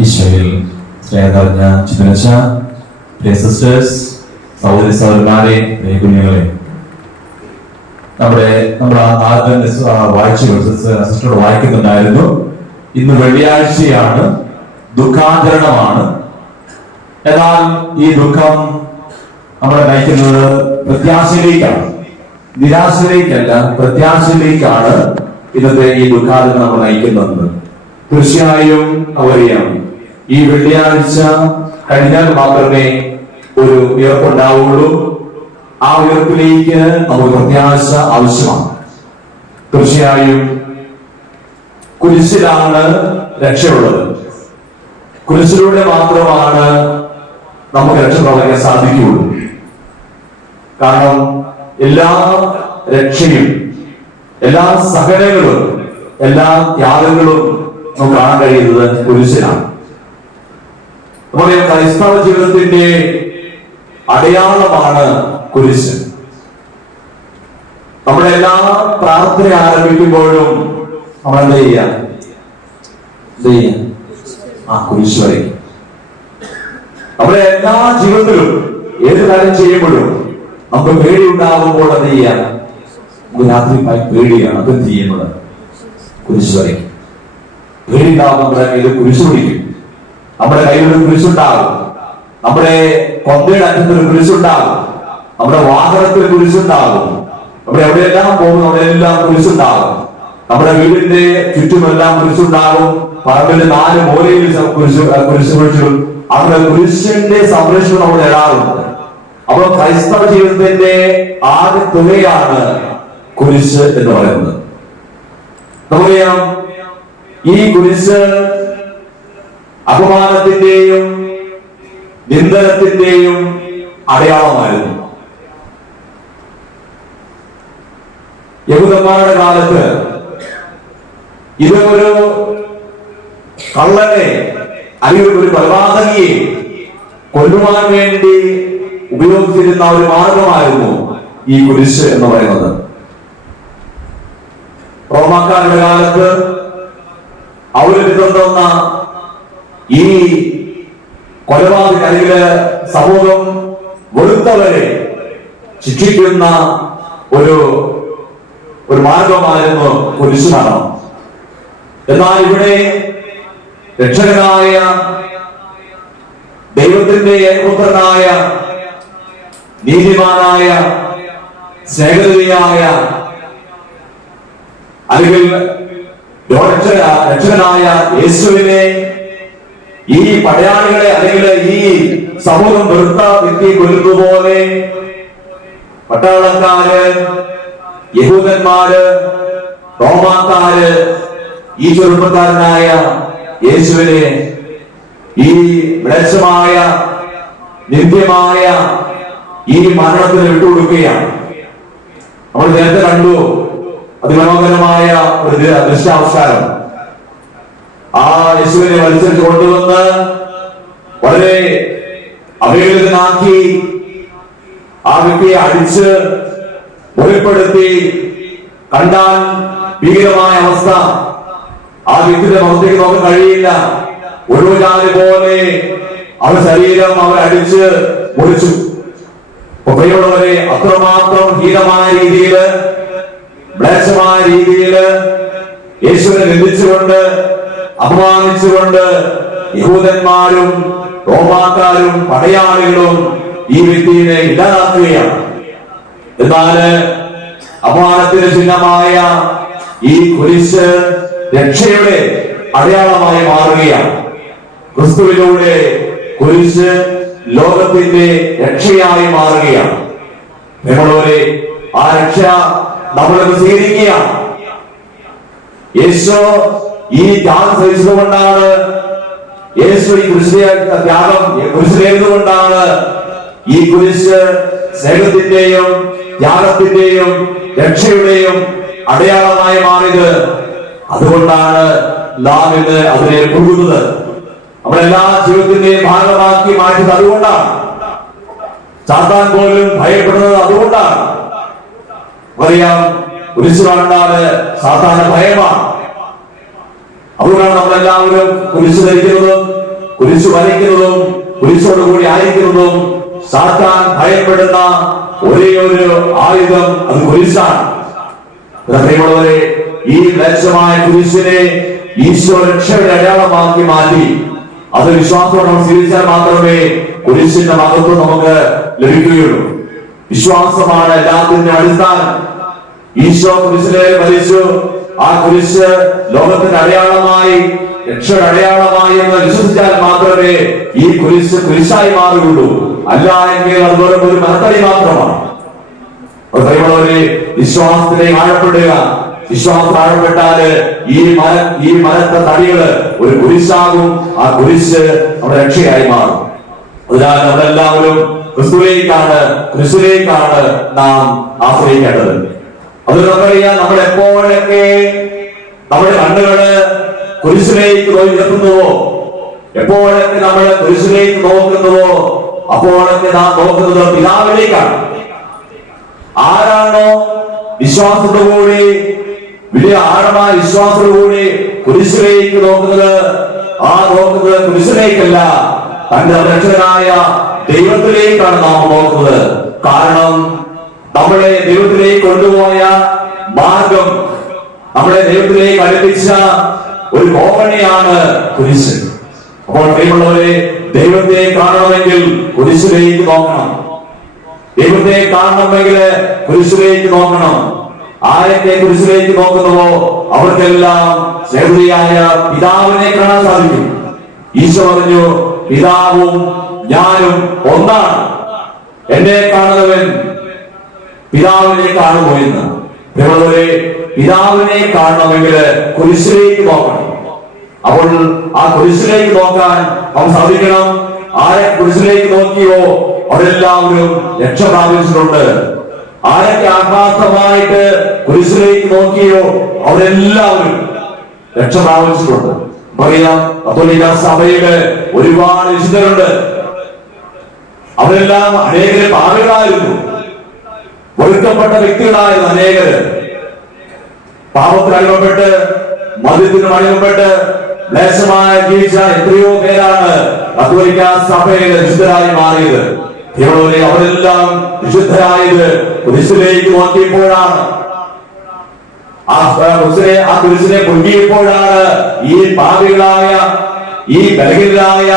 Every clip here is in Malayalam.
ഈശോയിൽ സ്നേഹം നിറഞ്ഞ ചിന്തനച്ച പ്രിയ സിസ്റ്റേഴ്സ്, സഹോദരി സഹോദരന്മാരെ, പ്രിയ കുഞ്ഞുങ്ങളെ, നമ്മൾ ആദ്യം സിസ്റ്ററോട് വായിക്കുന്നുണ്ടായിരുന്നു. ഇന്ന് വെള്ളിയാഴ്ചയാണ്, ദുഃഖാചരണമാണ്. എന്നാൽ ഈ ദുഃഖം നമ്മളെ നയിക്കുന്നത് പ്രത്യാശയിലേക്കാണ്, നിരാശയിലേക്കല്ല, പ്രത്യാശയിലേക്കാണ് ഇന്നത്തെ ഈ ദുഃഖാചരണം നമ്മൾ നയിക്കുന്നത്. തീർച്ചയായും അറിയാം, ഈ വെള്ളിയാഴ്ച കഴിഞ്ഞാൽ മാത്രമേ ഒരു ഉയർപ്പുണ്ടാവുള്ളൂ. ആ ഉയർപ്പിലേക്ക് നമുക്ക് പ്രത്യാശ ആവശ്യമാണ്. തീർച്ചയായും കുരിശിലാണ് രക്ഷയുള്ളത്. കുരിശിലൂടെ മാത്രമാണ് നമുക്ക് രക്ഷ പ്രാപിക്കാൻ സാധിക്കുകയുള്ളൂ. കാരണം എല്ലാ രക്ഷയും, എല്ലാ സഹനങ്ങളും, എല്ലാ ത്യാഗങ്ങളും നമുക്ക് കാണാൻ കഴിയുന്നത് കുരിശിലാണ്. നമ്മുടെ ക്രൈസ്തവ ജീവിതത്തിന്റെ അടയാളമാണ് കുരിശ്. നമ്മുടെ എല്ലാ പ്രാർത്ഥന ആരംഭിക്കുമ്പോഴും നമ്മൾ എന്താ ചെയ്യാ? കുരിശ് വരയ്ക്കും. നമ്മുടെ എല്ലാ ജീവിതത്തിലും ഏത് കാര്യം ചെയ്യുമ്പോഴും നമുക്ക് പേടി ഉണ്ടാകുമ്പോൾ എന്ത് ചെയ്യാം? നമുക്ക് രാത്രി പേടിയാണ്. അത് ചെയ്യുന്നത് കുരിശ് വരയ്ക്കും. പേടിണ്ടാവും, നമ്മുടെ കയ്യിൽ കുരിശ് പിടിക്കും. നമ്മുടെ കയ്യിലൊരു കുരിശുണ്ടാകും, നമ്മുടെ കൊന്തയുടെ അറ്റത്തൊരു കുരിശുണ്ടാകും, നമ്മുടെ വാഹനത്തിൽ കുരിശുണ്ടാകും, നമ്മുടെ എവിടെയെല്ലാം പോകും അവിടെയെല്ലാം കുരിശുണ്ടാകും, നമ്മുടെ വീടിന്റെ ചുറ്റുമെല്ലാം കുരിശുണ്ടാകും, പറമ്പിന്റെ 4 മൂലയിൽ കുരിശ് കുരിശും. അങ്ങനെ കുരിശിന്റെ സംരക്ഷണം നമ്മൾ നേടാറുണ്ട്. അപ്പോൾ ക്രൈസ്തവ ജീവിതത്തിന്റെ ആദ്യ തുകയാണ് കുരിശ് എന്ന് പറയുന്നത്. നമുക്കറിയാം, ഈ കുരിശ് അപമാനത്തിന്റെയും നിന്ദനത്തിന്റെയും അടയാളമായിരുന്നു. യഹൂദന്മാരുടെ കാലത്ത് ഇതൊരു കള്ളനെ അല്ലെങ്കിൽ ഒരു കൊലപാതകിയെ കൊല്ലുവാൻ വേണ്ടി ഉപയോഗിച്ചിരുന്ന ഒരു മാർഗമായിരുന്നു ഈ കുരിശ് എന്ന് പറയുന്നത്. റോമാക്കാരുടെ കാലത്ത് അവര് പിന്തുടർന്ന ഈ കൊലപാതക അല്ലെങ്കിൽ സമൂഹം വെറുത്തവരെ ശിക്ഷിക്കുന്ന ഒരു മാർഗമായിരുന്നു കുരിശുമരണം. എന്നാൽ ഇവിടെ രക്ഷകനായ ദൈവത്തിന്റെ ഏകപുത്രനായ നീതിമാനായ സ്നേഹനിധിയായ അല്ലെങ്കിൽ രക്ഷകനായ യേശുവിനെ ഈ പടയാളികളെ അല്ലെങ്കിൽ ഈ സമൂഹം വെറുത്ത വ്യക്തിയെ കൊല്ലുന്നതുപോലെ പട്ടാളക്കാര്, യഹൂദന്മാര്, റോമാക്കാര് ഈ ചെറുപ്പക്കാരനായ യേശുവിനെ ഈ മ്ലേച്ഛമായ നിന്ദ്യമായ ഈ മരണത്തിന് വിട്ടുകൊടുക്കുകയാണ്. നമ്മൾ നേരത്തെ കണ്ടു അതിമനോഹരമായ ഒരു ദൃശ്യാവിഷ്കാരം. ആ യേശുവിനെ വലിച്ചെടുത്ത് കൊണ്ടുവന്ന് വളരെ അവഹേളിതനാക്കി ആ വ്യക്തിയെ അടിച്ച് മുറിപ്പെടുത്തി, കണ്ടാൽ ഭീകരമായ അവസ്ഥ. ആ വ്യക്തിയുടെ മുഖത്തേക്ക് നോക്കാൻ കഴിയില്ല. ഒഴുകാല് പോലെ അവർ ശരീരം അവരടിച്ച് മുറിച്ചു. പ്രിയമുള്ളവരെ, അത്രമാത്രം ഹീനമായ രീതിയിൽ, മ്ലേച്ഛമായ രീതിയിൽ യേശുവിനെ നിന്ദിച്ചുകൊണ്ട്, അപമാനിച്ചുകൊണ്ട് യഹൂദന്മാരും റോമാക്കാരും പടയാളികളും ഈ വ്യക്തിയെ ഇല്ലാതാക്കുകയാണ്. എന്നാല് അപമാനത്തിന് ചിഹ്നമായ ഈ കുരിശ് രക്ഷയുടെ അടയാളമായി മാറുകയാണ്. ക്രിസ്തുവിലൂടെ കുരിശ് ലോകത്തിന്റെ രക്ഷയായി മാറുകയാണ്. നിങ്ങളോരെ ആ രക്ഷ നമ്മളത് സ്വീകരിക്കുകയാണ്. യേശു ഈ ത്യാഗം സഹിച്ചതുകൊണ്ടാണ്, യേശു ഈ കുരിശിലെ ത്യാഗം കുരിശിലേതുകൊണ്ടാണ് ഈ കുരിശ് സ്നേഹത്തിന്റെയും ത്യാഗത്തിന്റെയും രക്ഷയുടെയും അടയാളമായി മാറിയത്. അതുകൊണ്ടാണ് നാം ഇന്ന് അതിനെ പുതുക്കുന്നത്, നമ്മളെല്ലാ ജീവിതത്തിന്റെയും ഭാഗമാക്കി മാറ്റുന്നത്. അതുകൊണ്ടാണ് സാത്താൻ പോലും ഭയപ്പെടുന്നത്. അതുകൊണ്ടാണ് പറയാം, കുരിശ് കണ്ടാല് സാത്താന് ഭയമാണ്. അതുകൊണ്ടാണ് നമ്മളെല്ലാവരും കുരിശ് ധരിക്കുന്നത്. കുരിശ് വരയ്ക്കുന്നതും കുരിശോടുകൂടി ആയിരിക്കുന്നതും സാത്താൻ ഭയപ്പെടുന്ന ഒരേ ഒരു ആയുധം അത് കുരിശാണ്. പ്രിയമുള്ളവരെ, ഈ മ്ലേച്ഛമായ കുരിശിനെ ഈശോ രക്ഷയുടെ അടയാളമാക്കി മാറ്റി അത് വിശ്വാസത്തോടെ നമ്മൾ സ്വീകരിച്ചാൽ മാത്രമേ കുരിശിന്റെ മഹത്വം നമുക്ക് ലഭിക്കുകയുള്ളൂ. വിശ്വാസമാണ് എല്ലാത്തിന്റെയും അടിസ്ഥാനം. ഈശോ കുരിശിലെ മരിച്ചു. ആ കുരിശ് ലോകത്തിന്റെ അടയാളമായി, രക്ഷയുടെ അടയാളമായി എന്ന് വിശ്വസിച്ചാൽ മാത്രമേ ഈ കുരിശ് കുരിശായി മാറുകയുള്ളൂ. അല്ല എങ്കിൽ അത് വെറും ഒരു മരത്തടി മാത്രമാണ്. പ്രിയമുള്ളവരെ, വിശ്വാസത്തിലേക്ക് ആഴപ്പെടുക. വിശ്വാസം ആഴപ്പെട്ടാല് ഈ മരത്തെ തടികള് ഒരു കുരിശാകും. ആ കുരിശ് നമ്മുടെ രക്ഷയായി മാറും. അതിനാൽ നമ്മളെല്ലാവരും ക്രിസ്തുവിലേക്കാണ് നാം ആശ്രയിക്കേണ്ടത്. അത് നമുക്കറിയാം. നമ്മൾ എപ്പോഴൊക്കെ നമ്മുടെ കണ്ണുകള് കുരിശിലേക്ക് ഉയർത്തുന്നുവോ, എപ്പോഴൊക്കെ നമ്മൾ കുരിശിലേക്ക് നോക്കുന്നുവോ, അപ്പോഴൊക്കെ നാം നോക്കുന്നത് പിതാവിലേക്കാണ്. ആരാണോ വിശ്വാസത്തോടുകൂടി, വലിയ ആഴമായ വിശ്വാസത്തോടുകൂടി കുരിശിലേക്ക് നോക്കുന്നത്, ആ നോക്കുന്നത് കുരിശിലേക്കല്ല, തന്റെ രക്ഷകനായ ദൈവത്തിലേക്കാണ് നാം നോക്കുന്നത്. കാരണം നമ്മളെ ദൈവത്തിലേക്ക് കൊണ്ടുപോയ മാർഗം, നമ്മളെ ദൈവത്തിലേക്ക് അടുപ്പിച്ച ഒരു ഓഹരിയാണ് കുരിശ്. അപ്പോൾ പ്രിയമുള്ളവരെ, ദൈവത്തെ കാണണമെങ്കിൽ കുരിശിലേക്ക് നോക്കണം. ദൈവത്തെ കാണണമെങ്കിൽ കുരിശിലേക്ക് നോക്കണം. ആരൊക്കെ കുരിശിലേക്ക് നോക്കുന്നുവോ അവർക്കെല്ലാം സ്നേഹിതയായ പിതാവിനെ കാണാൻ സാധിക്കും. ഈശോ പറഞ്ഞു, പിതാവും ഞാനും ഒന്നാണ്, എന്നെ കാണുന്നവൻ പിതാവിനെ കാണുമോ എന്ന്. പ്രിയമുള്ളവരെ, പിതാവിനെ കാണണമെങ്കിൽ കുരിശിലേക്ക് നോക്കണം. അപ്പോൾ ആ കുരിശിലേക്ക് നോക്കാൻ നാം സാധിക്കണം. ആരെ കുരിശിലേക്ക് നോക്കിയോ അവരെല്ലാവരും രക്ഷ പ്രാപിച്ചിട്ടുണ്ട്. ആരൊക്കെ ആത്മാർത്ഥമായിട്ട് കുരിശിലേക്ക് നോക്കിയോ അവരെല്ലാവരും രക്ഷ പ്രാപിച്ചിട്ടുണ്ട്. പറയാം, കത്തോലിക്ക സഭയുടെ ഒരുപാട് വിശുദ്ധരുണ്ട്. അവരെല്ലാം അനേകരെ പാപികളായിരുന്നു, വെറുക്കപ്പെട്ട വ്യക്തികളായിരുന്നു. അനേകര് പാപത്തിന് അടിമപ്പെട്ട്, മദ്യത്തിന് അടിമപ്പെട്ട് ലേശമായി ജീവിച്ച എത്രയോ പേരാണ് കത്തോലിക്ക സഭയുടെ വിശുദ്ധരായി മാറിയത്. അവരെല്ലാം വിശുദ്ധരായത് കുരിശിലേക്ക് നോക്കിയപ്പോഴാണ്. ആ കുരിശിനെ പൊങ്ങിയപ്പോഴാണ് ഈ പാപികളായ, ഈ ബലഹീനരായ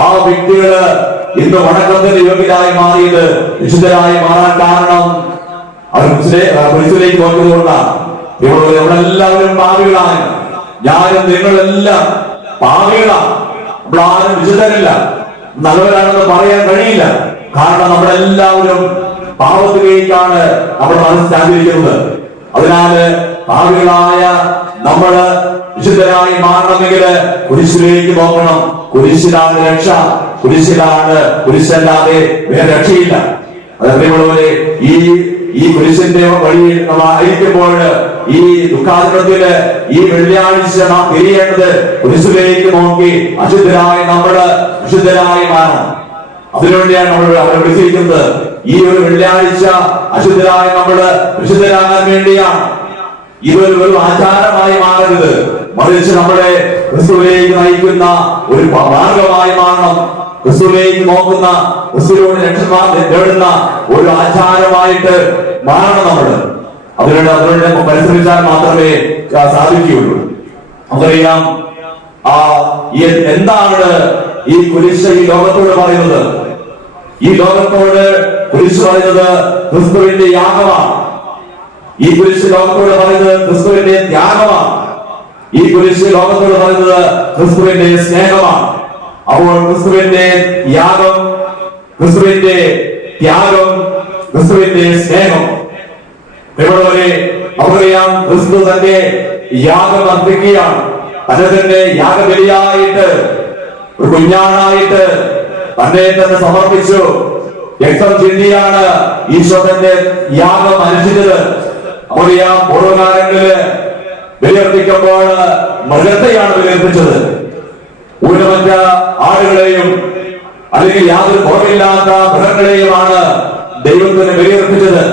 ആ വ്യക്തികള് ഇന്ന് വണക്കത്തിന് യോഗ്യരായി മാറിയത്, വിശുദ്ധരായി മാറാൻ കാരണം അവർ കുരിശിലേക്ക് നോക്കിയതുകൊണ്ടാണ്. നമ്മളെല്ലാവരും പാപികളാണ്. ഞാനും നിങ്ങളെല്ലാം പാപികളാണ്. നമ്മളാരും വിശുദ്ധരില്ല, നല്ലവരാണെന്ന് പറയാൻ കഴിയില്ല. കാരണം നമ്മളെല്ലാവരും പാപത്തിലേക്കാണ് നമ്മൾ മനസ്സിലാക്കിയിരിക്കുന്നത്. അതിനാല് പാപികളായ നമ്മള് വിശുദ്ധരായി മാറണമെങ്കിൽ കുരിശിലേക്ക് നോക്കണം. കുരിശിലാണ് രക്ഷ. കുരിശല്ലാതെ വേറെ രക്ഷയില്ല. അതേപോലെ ഈ കുരിശിന്റെ വഴിയിൽ നമ്മൾ ആയിരിക്കുമ്പോൾ, ഈ ദുഃഖാചരണത്തില് ഈ വെള്ളിയാഴ്ച നാം തിരിയേണ്ടത് കുരിശിലേക്ക് നോക്കി അശുദ്ധരായി നമ്മള് വിശുദ്ധരായി മാറണം. അതിനുവേണ്ടിയാണ് നമ്മൾ അവരെ വിളിച്ചിരിക്കുന്നത്. ഈ ഒരു വെള്ളിയാഴ്ച അശുദ്ധരായ നമ്മള് വിശുദ്ധരാകാൻ വേണ്ടിയാണ്. ഇതൊരു ആചാരമായി മാറരുത്, മറിച്ച് നമ്മളെ ക്രിസ്തുവിലേക്ക് നയിക്കുന്ന ഒരു മാർഗമായി മാറണം. ക്രിസ്തുവിലേക്ക് നോക്കുന്ന, ക്രിസ്തുവിനോട് രക്ഷപ്പെടുന്ന ഒരു ആചാരമായിട്ട് മാറണം നമ്മള്. അതിനുവേണ്ടി പരിശ്രമിച്ചാൽ മാത്രമേ സാധിക്കുകയുള്ളൂ. നമുക്കറിയാം, എന്താണ് ഈ കുരിശ് ഈ ലോകത്തോട് പറയുന്നത്? ഈ ലോകത്തോട് കുരിശ് പറയുന്നത് ക്രിസ്തുവിന്റെ യാഗമാണ്. ഈ കുരിശ് ലോകത്തോട് പറയുന്നത് ക്രിസ്തുവിന്റെ ത്യാഗമാണ്. ഈ കുരിശ് ലോകത്തോട് പറയുന്നത് ക്രിസ്തുവിന്റെ സ്നേഹമാണ്. അപ്പോൾ ക്രിസ്തുവിന്റെ യാഗം, ക്രിസ്തുവിന്റെ ത്യാഗം, ക്രിസ്തുവിന്റെ സ്നേഹം. പ്രിയമുള്ളവരെ, നമുക്കറിയാം, ക്രിസ്തു തന്റെ യാഗം അർപ്പിക്കുകയാണ്. തന്നെ യാഗബലിയായിട്ട്, ഒരു കുഞ്ഞാണായിട്ട് തന്നെ തന്നെ സമർപ്പിച്ചു. രക്തം ചിന്തിയാണ് ഈശോ തന്റെ യാഗം അനുഷ്ഠിച്ചത്. നമുക്കറിയാം, പൂർവ്വകാലങ്ങളില് ബലിയർപ്പിക്കുമ്പോൾ മൃഗത്തെയാണ് ബലിയർപ്പിച്ചത്. ഊനമറ്റ ആടുകളെയും അല്ലെങ്കിൽ യാതൊരു കുറവില്ലാത്ത മൃഗങ്ങളെയുമാണ് ദൈവത്തിന് ബലിയർപ്പിച്ചത്.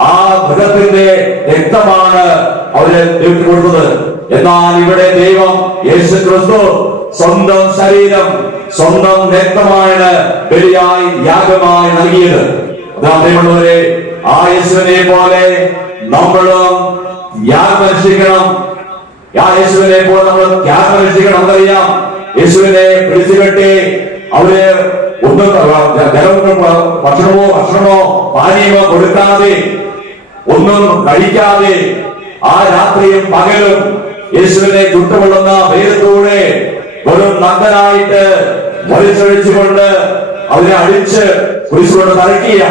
ആ മൃഗത്തിന്റെ രക്തമാണ് അവര് ദൈവത്തിന് കൊടുത്തത്. എന്നാൽ ഇവിടെ ദൈവം യേശു ക്രിസ്തു സ്വന്തം ശരീരം സ്വന്തം രക്തമാണ് ബലിയായി യാഗമായി നൽകിയത്. പ്രിയമുള്ളവരെ, ആ യേശുവിനെ പോലെ നമ്മളും യാഗമനുഷ്ഠിക്കണം. ആ യേശുവിനെ പോലെ നമ്മൾ ത്യാഗമനുഷ്ഠിക്കണം. നമുക്കറിയാം, യേശുവിനെ പിടിച്ചു കെട്ടി അവര് ഒന്നും ഭക്ഷണമോ പാനീയമോ കൊടുക്കാതെ, ഒന്നും കഴിക്കാതെ ആ രാത്രിയും പകലും യേശുവിനെ ചുട്ടുകൊള്ളുന്ന വെയിലത്തൂടെ വെറും നഗ്നനായിട്ട് വലിച്ചൊഴിച്ചുകൊണ്ട് അവരെ അടിച്ച് കുരിശുകൊണ്ട് തറയ്ക്കുക.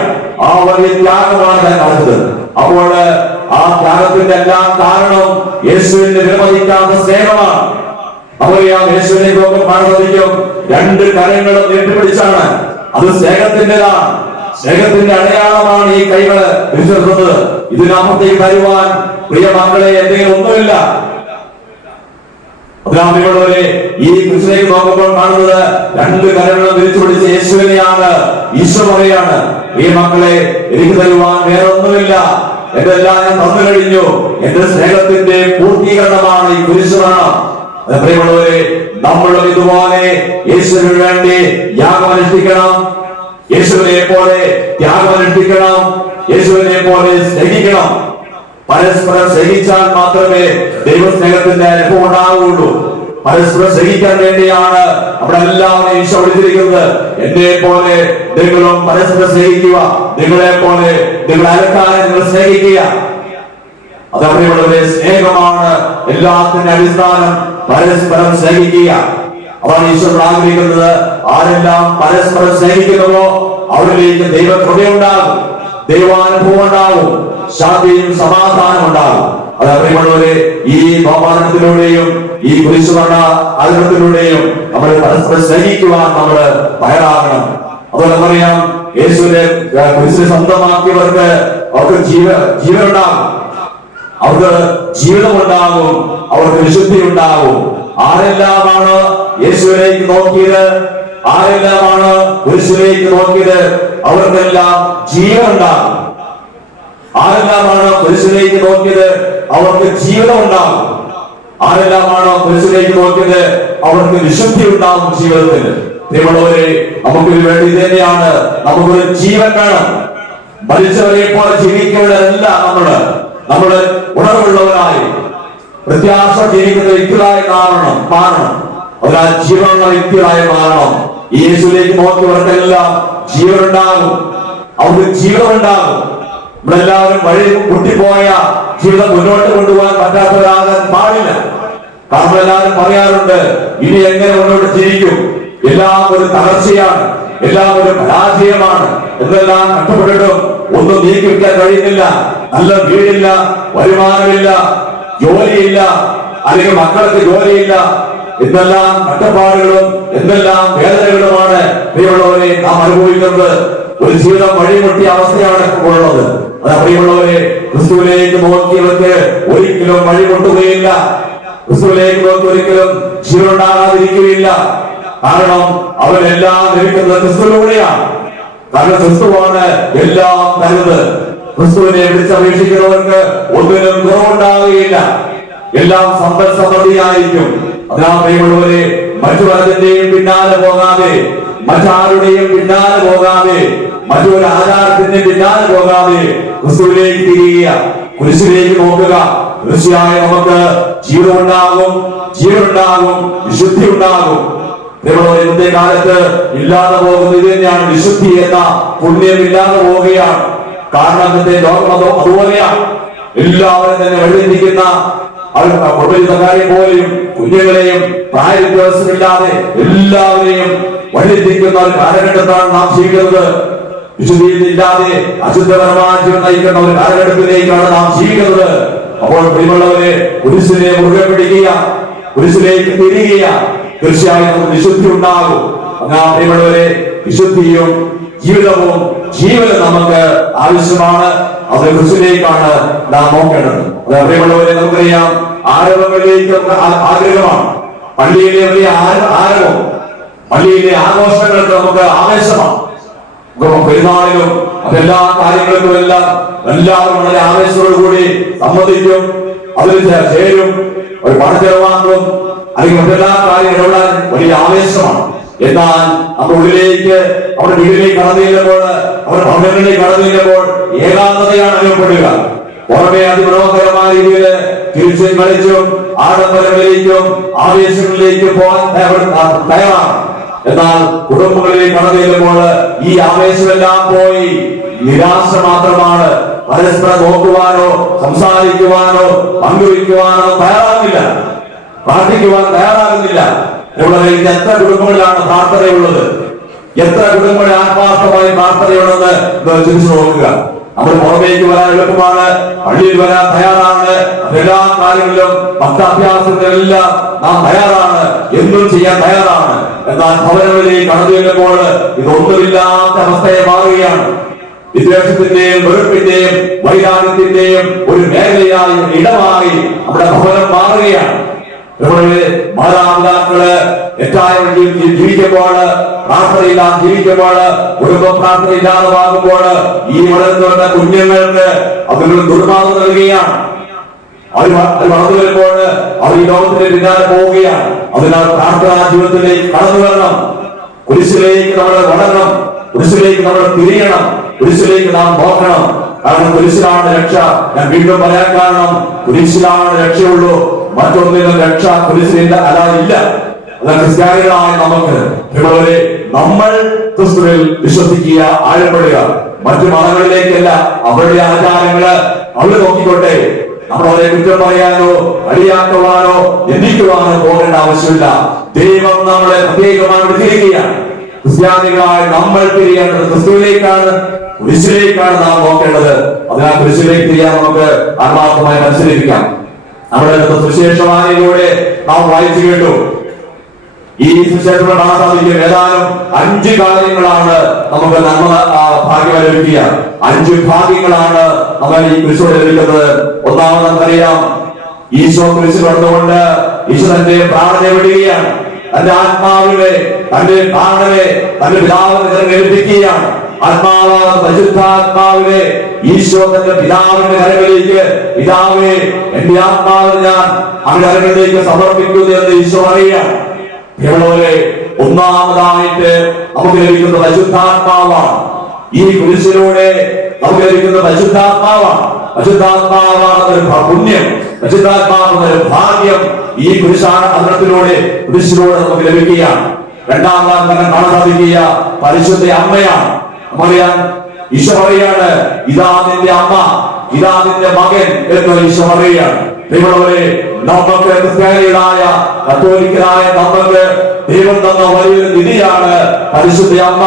ആ വലിയ ത്യാഗമാണ് ഞാൻ നടന്നത്. അപ്പോൾ ആ ത്യാഗത്തിന്റെ എല്ലാം കാരണം യേശുവിന്റെ വിലമതിക്കാത്ത സ്നേഹമാണ്. അവരെയാ യേശുവിനെ നോക്കാൻ കാണാൻ സാധിക്കും. രണ്ട് കരങ്ങളും നീട്ടിപ്പിടിച്ചാണ്. അത് സ്നേഹത്തിൻ്റെതാണ്, സ്നേഹത്തിന്റെ അടയാളമാണ് ഈ കൈകള് വിശ്വസിക്കുന്നത്. ഇതിനപ്പുറത്തേക്ക് തരുവാൻ പ്രിയ മക്കളെ എന്തെങ്കിലും ഒന്നുമില്ല. അതിനാമികളുടെ ഈ കൃഷ്ണയ്ക്ക് നോക്കുമ്പോൾ കാണുന്നത് രണ്ട് കരങ്ങളും വിരിച്ചു പിടിച്ച യേശുവിനെയാണ്. ഈശോ പറയാണ്, ഈ മക്കളെ എനിക്ക് തരുവാൻ വേറെ ഒന്നുമില്ല, എന്തെല്ലാം ഞാൻ തന്നു കഴിഞ്ഞു. എന്റെ സ്നേഹത്തിന്റെ പൂർത്തീകരണമാണ് ഈ കുരിശുമരണം. പ്രിയമുള്ളവരെ, നമ്മളും ഇതുപോലെ യേശുവിന് വേണ്ടി യാഗമനുഷ്ഠിക്കണം. യേശുവിനെ പോലെ ത്യാഗമനുഷ്ഠിക്കണം. യേശുവിനെ പോലെ സ്നേഹിക്കണം. പരസ്പരം സ്നേഹിച്ചാൽ മാത്രമേ ദൈവസ്നേഹത്തിന്റെ അനുഭവം ഉണ്ടാവുകയുള്ളൂ. പരസ്പരം സ്നേഹിക്കാൻ വേണ്ടിയാണ് അവിടെ എല്ലാവരെയും ഈശോ വിളിച്ചിരിക്കുന്നത്. എന്നെ പോലെ നിങ്ങളും പരസ്പരം സ്നേഹിക്കുക, നിങ്ങളെ പോലെ നിങ്ങളുടെ അയൽക്കാരെ നിങ്ങൾ സ്നേഹിക്കുക. അതേപോലെ സ്നേഹമാണ് എല്ലാത്തിന്റെ അടിസ്ഥാനം. പരസ്പരം സ്നേഹിക്കുക, അതാണ് ഈശോ ആഗ്രഹിക്കുന്നത്. ആരെല്ലാം പരസ്പരം സ്നേഹിക്കുന്നുവോ അവരിലേക്ക് ദൈവകൃപയുണ്ടാകും, ദൈവാനുഭവം ഉണ്ടാകും, ശാന്തിയും സമാധാനം ഉണ്ടാകും. അതേപോലെ ഈ ബഹുമാനത്തിലൂടെയും ഈ കുരിശുമരണ ആചരണത്തിലൂടെയും നമ്മൾ പരസ്പരം സ്നേഹിക്കുവാൻ നമ്മൾ തയ്യാറാകണം. അതുപോലെ പറയാം, യേശുവിനെ കുരിശിനെ സ്വന്തമാക്കിയവർക്ക് അവർക്ക് ജീവനുണ്ടാകും, അവർക്ക് ജീവിതമുണ്ടാകും, അവർക്ക് വിശുദ്ധി ഉണ്ടാകും. ആരെല്ലാമാണ് യേശുവിലേക്ക് നോക്കിയത്, ആരെല്ലാമാണ് കുരിശിലേക്ക് നോക്കിയത്, അവർക്കെല്ലാം ജീവനുണ്ടാകും. ആരെല്ലാമാണ് കുരിശിലേക്ക് നോക്കിയത്, അവർക്ക് ജീവിതം ഉണ്ടാകും. ആരെല്ലാമാണ് കുരിശിലേക്ക് നോക്കിയത്, അവർക്ക് വിശുദ്ധി ഉണ്ടാകും ജീവിതത്തിന്. പ്രിയമുള്ളവരെ, നമുക്കിത് വേണ്ടി ഇത് തന്നെയാണ്. നമുക്കൊരു ജീവൻ വേണം. മരിച്ചവരെ പോലെ ജീവിക്കുന്നവരല്ല നമ്മള് ഉണർവുള്ളവരായി പ്രത്യാശ ജീവിക്കുന്ന വ്യക്തികളായി മാറണം. അതിനാൽ ജീവനുള്ള വ്യക്തികളായി മാറണം. യേശുവിലേക്ക് നോക്കിയവർക്കെല്ലാം ജീവനുണ്ടാകും, അവർക്ക് ജീവിതമുണ്ടാകും. നമ്മളെല്ലാവരും വഴി പൊട്ടിപ്പോയ ജീവിതം മുന്നോട്ട് കൊണ്ടുപോകാൻ പറ്റാത്തവരാകാൻ പാടില്ല. കാരണം എല്ലാവരും പറയാറുണ്ട്, ഇനി എങ്ങനെ മുന്നോട്ട് ജീവിക്കും, എല്ലാം ഒരു തകർച്ചയാണ്, എല്ലാം ഒരു പരാജയമാണ്, എന്തെല്ലാം കഷ്ടപ്പെട്ടിട്ടും ഒന്നും നീക്കി വയ്ക്കാൻ കഴിയുന്നില്ല. നല്ല വീടില്ല, വരുമാനമില്ല, ജോലിയില്ല, അല്ലെങ്കിൽ മക്കൾക്ക് ജോലിയില്ല, എന്തെല്ലാം കഷ്ടപ്പാടുകളും എന്തെല്ലാം വേദനകളുമാണ് പ്രിയമുള്ളവരെ നാം അനുഭവിക്കുന്നത്. ഒരു ജീവിതം വഴിമുട്ടിയ അവസ്ഥയാണ് ഉള്ളത്. അത് പ്രിയമുള്ളവരെ, ക്രിസ്തുവിലേക്ക് നോക്കിയവർക്ക് ഒരിക്കലും വഴിമുട്ടുകയില്ല. ക്രിസ്തുവിലേക്ക് നോക്കി ഒരിക്കലും ജീവനുണ്ടാകാതിരിക്കുകയില്ല. കാരണം അവരെല്ലാം ലഭിക്കുന്നത് ക്രിസ്തുവിലൂടെയാണ്. കാരണം ക്രിസ്തുവാണ് എല്ലാം തരുന്നത്. ക്രിസ്തുവിനെ വിളിച്ചപേക്ഷിക്കുന്നവർക്ക് ഒന്നിനും കുറവുണ്ടാകുകയില്ല, എല്ലാം സമ്പൽ സമൃദ്ധിയായിരിക്കും. അതിനാൽ പ്രിയമുള്ളവരെ, മറ്റു പലതിന്റെയും പിന്നാലെ പോകാതെ, മറ്റാരുടെയും പിന്നാലെ പോകാതെ, മറ്റൊരു ആചാരത്തിന്റെ പിന്നാലെ പോകാതെ ക്രിസ്തുവിലേക്ക് തിരിയുക, കുരിശിലേക്ക് നോക്കുക. തീർച്ചയായും നമുക്ക് ജീവനുണ്ടാകും, വിശുദ്ധി ഉണ്ടാകും. ഇന്നത്തെ കാലത്ത് ഇല്ലാതെ പോകുന്നത് ഇത് തന്നെയാണ്, വിശുദ്ധി എന്ന പുണ്യം ഇല്ലാതെ പോവുകയാണ്. കാരണം ഇന്നത്തെ ലോകം അതുപോലെയാണ്. എല്ലാവരും തന്നെ വഴിതിരിക്കുന്ന കുടുംബക്കാരെ പോലെയും കുഞ്ഞുങ്ങളെയും പ്രായവ്യത്യാസമില്ലാതെ എല്ലാവരെയും വഴിതിരിക്കുന്ന ഒരു കാലഘട്ടത്താണ് നാം ജീവിക്കുന്നത്. വിശുദ്ധിയില്ലാതെ അശുദ്ധപരമായ ജീവൻ നയിക്കുന്ന ഒരു കാലഘട്ടത്തിലേക്കാണ് നാം ജീവിക്കുന്നത്. അപ്പോൾ പ്രിയമുള്ളവരെ, കുരിശിനെ മുറുകെ പിടിക്കുക, കുരിശിലേക്ക് തിരിയുക. തീർച്ചയായും നമുക്ക് വിശുദ്ധി ഉണ്ടാകും. അങ്ങനെ പ്രിയമുള്ളവരെ, വിശുദ്ധിയും ജീവിതവും ജീവനും നമുക്ക് ആവശ്യമാണ്. അത് ക്രിസ്തുവിലേക്കാണ് നാം നോക്കേണ്ടത്. പ്രിയമുള്ളവരെ, നമുക്കറിയാം, ആരവങ്ങളിലേക്ക് ആഗ്രഹമാണ്. പള്ളിയിലെ വലിയ ആരവം, പള്ളിയിലെ ആഘോഷങ്ങൾക്ക് നമുക്ക് ആവേശമാണ്. പെരുന്നാളിലും അതെല്ലാ കാര്യങ്ങൾക്കും എല്ലാം എല്ലാവരും വളരെ ആവേശത്തോടുകൂടി സംബന്ധിക്കും, അതിൽ ചേരും, ഒരു പണം ചെലവാക്കും, അല്ലെങ്കിൽ മറ്റെല്ലാ കാര്യങ്ങളും വലിയ ആവേശമാണ്. എന്നാൽ നമ്മുടെ ഉള്ളിലേക്ക്, നമ്മുടെ വീട്ടിലേക്ക് കടന്നു ചെല്ലുമ്പോൾ, നമ്മുടെ ഭവനങ്ങളിലേക്ക് കടന്നു ചെല്ലുമ്പോൾ ഏകാന്തതയാണ് അനുഭവപ്പെടുക. പുറമെ അതിമനോഹരമായ രീതിയിൽ തിരിച്ചും കളിച്ചും ആഡംബരങ്ങളിലേക്കും ആവേശങ്ങളിലേക്കും പോകാൻ തയ്യാറാണ്. എന്നാൽ കുടുംബങ്ങളിലേക്ക് കടന്നു ചെല്ലുമ്പോൾ ഈ ആവേശമെല്ലാം പോയി നിരാശ മാത്രമാണ്. പരസ്പരം നോക്കുവാനോ സംസാരിക്കുവാനോ പങ്കുവയ്ക്കുവാനോ തയ്യാറാകുന്നില്ല, പ്രാർത്ഥിക്കുവാൻ തയ്യാറാകുന്നില്ല. എത്ര കുടുംബങ്ങളിലാണ് പ്രാർത്ഥനയുള്ളത്? എത്ര കുടുംബങ്ങളിൽ ആത്മാർത്ഥമായി പ്രാർത്ഥനയുണ്ടെന്ന് ചിന്തിച്ചു നോക്കുക. നമ്മൾ പുറമേക്ക് വരാൻ എളുപ്പമാണ്, പള്ളിയിൽ വരാൻ തയ്യാറാണ്, എല്ലാ കാര്യങ്ങളിലും ഭക്താഭ്യാസത്തിലെല്ലാം നാം തയ്യാറാണ്, എന്തും ചെയ്യാൻ തയ്യാറാണ്. എന്നാൽ ഭവനങ്ങളിലേക്ക് കടന്നു ചെല്ലുമ്പോൾ ഇതൊന്നുമില്ലാത്ത അവസ്ഥയെ മാറുകയാണ്. വിദ്വേഷത്തിന്റെയും വെറുപ്പിന്റെയും വൈരാഗ്യത്തിന്റെയും ഒരു മേഖലയായി, ഇടമായി നമ്മുടെ ഭവനം മാറുകയാണ്. മാതാപിതാക്കള് തെറ്റായ ജീവിക്കുമ്പോൾ, പ്രാർത്ഥനയില്ലാതെ ജീവിക്കുമ്പോൾ, കുടുംബ പ്രാർത്ഥനയില്ലാതെ ആകുമ്പോൾ ഈ വളർന്നു വരുന്ന കുഞ്ഞുങ്ങൾക്ക് അതൊരു ദുർമാർഗം നൽകുകയാണ്. അവർ വളർന്നു വരുമ്പോൾ അവർ ഈ ലോകത്തിന്റെ പിന്നാലെ പോവുകയാണ്. അതിനാൽ പ്രാർത്ഥനാ ജീവിതത്തിലേക്ക് കടന്നു വരണം. കുരിശിലേക്ക് നമ്മൾ വളരണം, കുരിശിലേക്ക് നമ്മൾ തിരിയണം, കുരിശിലേക്ക് നാം നോക്കണം. കാരണം കുരിശിലാണ് രക്ഷ. ഞാൻ വീണ്ടും പറയാൻ കാരണം, കുരിശിലാണ് രക്ഷയുള്ളൂ, മറ്റൊന്നിനും രക്ഷ കുരിശിലില്ല, അല്ലാതില്ല. അതാണ് ക്രിസ്ത്യാനികളായ നമുക്ക് നമ്മൾ ക്രിസ്തുവിൽ വിശ്വസിക്കുക, ആഴപ്പെടുക. മറ്റു മതങ്ങളിലേക്കല്ല, അവരുടെ ആചാരങ്ങള് അവർ നോക്കിക്കോട്ടെ. നമ്മളവരെ കുറ്റം പറയാനോ കളിയാക്കുവാനോ നിന്ദിക്കുവാനോ പോകേണ്ട ആവശ്യമില്ല. ദൈവം നമ്മളെ പ്രത്യേകമായി വിധിക്കുകയാണ്. ക്രിസ്ത്യാനികളായ നമ്മൾ തിരിയേണ്ടത് ക്രിസ്തുവിലേക്കാണ്, കുരിശിലേക്കാണ് നാം നോക്കേണ്ടത്. അതിനാൽ കുരിശിലേക്ക് തിരിയാൻ നമുക്ക് ആത്മാർത്ഥമായി പരിശീലിപ്പിക്കാം. നമ്മുടെ സുവിശേഷവാണിയിലൂടെ നാം വായിച്ചു കേട്ടു. ഈ സുവിശേഷം കാണാൻ സാധിക്കും. ഏതാനും 5 കാര്യങ്ങളാണ് നമുക്ക് നന്മ ഭാഗ്യം ലഭിക്കുക. 5 ഭാഗ്യങ്ങളാണ് നമ്മൾ ഈ കുരിശോട് ലഭിക്കുന്നത്. ഒന്നാമത് നമുക്കറിയാം, ഈശോ കുരിശിൽ കടന്നുകൊണ്ട് ഈശോ തന്റെ പ്രാണനെ വിടുകയാണ്. തന്റെ ആത്മാവിനെ, തന്റെ പ്രാണനെ തന്റെ പിതാവിനെ ഏൽപ്പിക്കുകയാണ്. ആത്മാവായ പരിശുദ്ധാത്മാവിനെ ഈശോ തന്റെ പിതാവിന്റെ കരങ്ങളിലേക്ക്, പിതാവേ എന്റെ ആത്മാവിനെ ഞാൻ അവന്റെ കരങ്ങളിലേക്ക് സമർപ്പിക്കുന്നു എന്ന് ഈശോ പറയുകയാണ്. കേവലവരെ ഒന്നാമതായിട്ട് നമുക്ക് ലഭിക്കുന്ന പരിശുദ്ധാത്മാവാണ്. ഈ കുരിശിലൂടെ നമുക്ക് ലഭിക്കുന്ന പരിശുദ്ധാത്മാവാണ്. പരിശുദ്ധാത്മാവാണ് ഒരു പുണ്യം, പരിശുദ്ധാത്മാവാണ് ഒരു ഭാഗ്യം. ഈ കുരിശിലൂടെ നമുക്ക് ലഭിക്കുകയാണ്. രണ്ടാമതാണ് കാണാൻ സാധിക്കുക പരിശുദ്ധ അമ്മയാണ്. പറയാൻ ഈശോ പറയാണ്, ഇതാ നിന്റെ അമ്മ, ഇതാ നിന്റെ മകൻ എന്ന് ഈശോ പറയുകയാണ്. നിങ്ങളെ നമുക്ക് ക്രിസ്ത്യാനികളായ കത്തോലിക്കരായ നമുക്ക് ദൈവം തന്ന വലിയൊരു നിധിയാണ് പരിശുദ്ധ അമ്മ.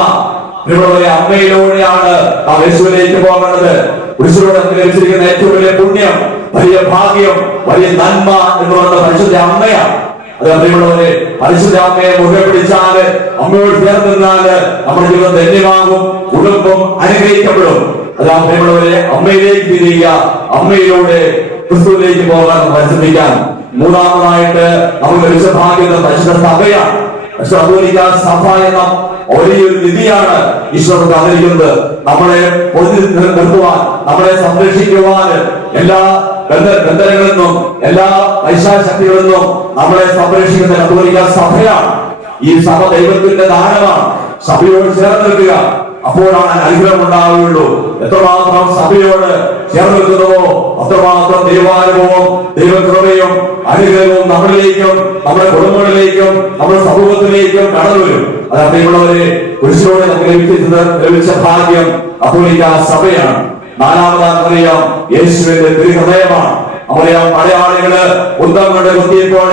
നിങ്ങളെ അമ്മയിലൂടെയാണ് നാം യേശുവിലേക്ക് പോകേണ്ടത്. യേശുവിലൂടെ ലഭിച്ചിരിക്കുന്ന ഏറ്റവും വലിയ പുണ്യം, വലിയ ഭാഗ്യം, വലിയ നന്മ എന്ന് പറയുന്നത് പരിശുദ്ധ അമ്മയാണ്. അതേപോലെ പരിശുദ്ധ അമ്മയെ മുറുകെ പിടിച്ചാല്, അമ്മയോട് ചേർന്നാല് നമ്മുടെ ജീവിതം ധന്യമാകും, കുടുംബം അനുഗ്രഹിക്കപ്പെടും. അതേപോലെ അമ്മയിലേക്ക് തിരിയുക, അമ്മയിലൂടെ ക്രിസ്തുവിലേക്ക് പോകാൻ പരിശ്രമിക്കാം. മൂന്നാമതായിട്ട് നമുക്ക് ലഭിച്ച ഭാഗ്യം പരിശുദ്ധ സഭയാണ്. സഭ എന്ന വലിയൊരു നിധിയാണ് ഈശ്വരൻ തന്നിരിക്കുന്നത്. നമ്മളെ നിർത്തുവാൻ, നമ്മളെ സംരക്ഷിക്കുവാൻ, എല്ലാ ബന്ധനങ്ങളിൽ നിന്നും എല്ലാ പൈശാചക്തികളിൽ നിന്നും നമ്മളെ സംരക്ഷിക്കുന്ന കത്തോലിക്ക സഭയാണ്. ഈ സഭ ദൈവത്തിന്റെ ദാനമാണ്. സഭയോട് ചേർന്ന് നിൽക്കുക, അപ്പോഴാണ് അനുഗ്രഹം ഉണ്ടാവുകയുള്ളൂ. എത്രമാത്രം സഭയോട് ചേർന്ന് നിൽക്കുന്നതോ അത്രമാത്രം ദൈവാനുഭവവും ദൈവകൃപയും അനുഗ്രഹവും നമ്മളിലേക്കും നമ്മുടെ കുടുംബങ്ങളിലേക്കും നമ്മുടെ സമൂഹത്തിലേക്കും കടന്നു വരും. അതേപോലുള്ളവരെ കുരിശിലൂടെ നമുക്ക് ലഭിച്ച ഭാഗ്യം കത്തോലിക്ക സഭയാണ്. നാലാമതാണെന്നറിയാം, യേശുവിന്റെ തിരുഹൃദയമാണ്. അറിയാം, മലയാളികള് ഉന്തം കൊണ്ട് കുത്തിയപ്പോൾ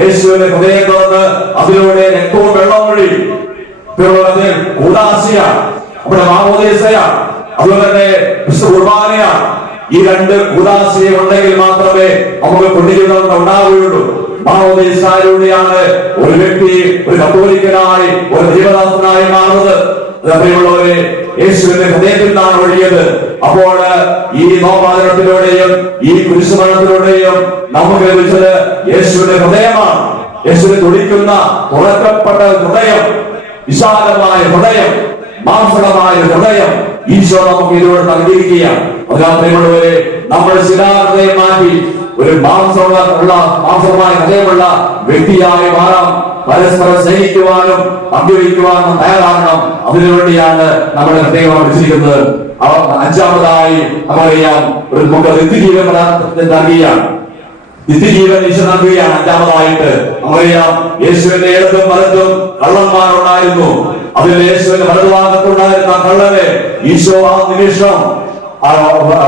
യേശുവിന്റെ ഹൃദയം തുറന്ന് അതിലൂടെ രക്തവും വെള്ളവും വഴി കൂദാശയാണ്, നമ്മുടെ മാമോദീസയാണ്, അതുപോലെ തന്നെ വിശുദ്ധ കുർബാനയാണ്. ഈ 2 കൂദാശയം ഉണ്ടെങ്കിൽ മാത്രമേ നമുക്ക് പുണ്യജീവിതം ഉണ്ടാവുകയുള്ളൂ. മാമോദീസയിലൂടെയാണ് ഒരു വ്യക്തി ഒരു കത്തോലിക്കനായി, ഒരു ദൈവദാസനായി മാറുന്നത്. അതേപോലുള്ളവരെ യേശുവിന്റെ ഹൃദയത്തിൽ നിന്നാണ് ഒഴുകിയത്. അപ്പോൾ ഈ നോപാചരണത്തിലൂടെയും ഈ കുരിശുമരണത്തിലൂടെയും നമുക്ക് ലഭിച്ചത് യേശുവിന്റെ ഹൃദയമാണ്. യേശുവിനെ തുടിക്കുന്ന തുറക്കപ്പെട്ട ഹൃദയം, വിശാലമായ ഹൃദയം, മാംസളമായ ഹൃദയം ഈശോ നമുക്ക് ഇതിലൂടെ നൽകിയിരിക്കുകയാണ്. പ്രിയമുള്ളവരെ, നമ്മുടെ ശിലാഹൃദയം മാറ്റി ഒരു മാംസമായ ഹൃദയമുള്ള വ്യക്തിയായി മാറാം. പരസ്പരം സ്നേഹിക്കുവാനും പങ്കുവയ്ക്കുവാനും തയ്യാറാകണം. അതിനുവേണ്ടിയാണ് നമ്മുടെ ഹൃദയം വെച്ചിരിക്കുന്നത്. അഞ്ചാമതായി നമുക്കറിയാം, നമുക്ക് നിത്യജീവൻ നൽകുകയാണ്. നിത്യജീവൻ ഈശോ നൽകുകയാണ്. അഞ്ചാമതായിട്ട് നമുക്കറിയാം, യേശുവിന്റെ ഇടതും വലത്തും കള്ളന്മാരുണ്ടായിരുന്നു. അതിൽ യേശുവിന്റെ വലതുഭാഗത്തുണ്ടായിരുന്ന കള്ളനെ ഈശോ ആ നിമിഷം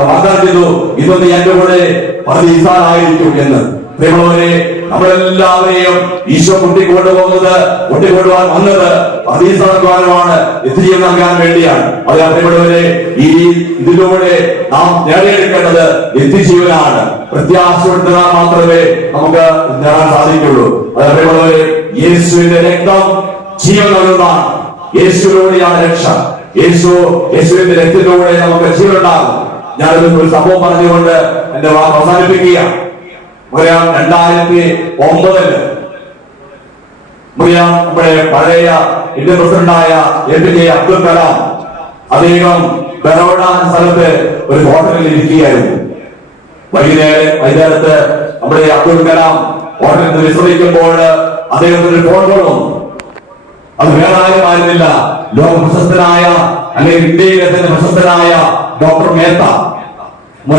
വാഗ്ദാനം ചെയ്തു, ഇതൊന്ന് എന്റെ കൂടെ പരദീസായിരിക്കും എന്ന്. പ്രിയമുള്ളവരെ, നമ്മളെല്ലാവരെയും ഈശോ കൊണ്ടുപോകാൻ വന്നത് പരദീസ നൽകാനുമാണ്, നിത്യജീവൻ നൽകാൻ വേണ്ടിയാണ്. അതിനാൽ പ്രിയമുള്ളവരെ, ഇതിലൂടെ നാം നേടിയെടുക്കേണ്ടത് നിത്യജീവനാണ്. പ്രത്യാശപ്പെടുത്താൻ മാത്രമേ നമുക്ക് നേടാൻ സാധിക്കുള്ളൂ. അതിനാൽ പ്രിയമുള്ളവരെ, യേശുവിന്റെ രക്തം ജീവൻ നൽകുന്നതാണ്. യേശുവിലൂടെയാണ് രക്ഷ. യേശുവിന്റെ രക്തത്തിലൂടെ നമുക്ക് ജീവനുണ്ടാകും. ഞാനൊരു സംഭവം പറഞ്ഞുകൊണ്ട് എന്റെ വാക്ക് അവസാനിപ്പിക്കുക. 2009 നമ്മുടെ പഴയ ഇന്ത്യൻ പ്രസിഡന്റായ APJ അബ്ദുൽ കലാം അദ്ദേഹം ബറോഡ സ്ഥലത്ത് ഒരു ഹോട്ടലിൽ ഇരിക്കുകയായിരുന്നു. വൈകുന്നേരത്ത് നമ്മുടെ അബ്ദുൽ കലാം ഹോട്ടലിൽ നിന്ന് വിശ്രമിക്കുമ്പോൾ അദ്ദേഹത്തിന് ഫോൺ കോൾ വന്നു. അത് വേറെ ആരുമായിരുന്നില്ല, ലോക പ്രശസ്തനായ അല്ലെങ്കിൽ ഇന്ത്യയിലെ തന്നെ പ്രശസ്തനായ ഡോക്ടർ മേത്ത.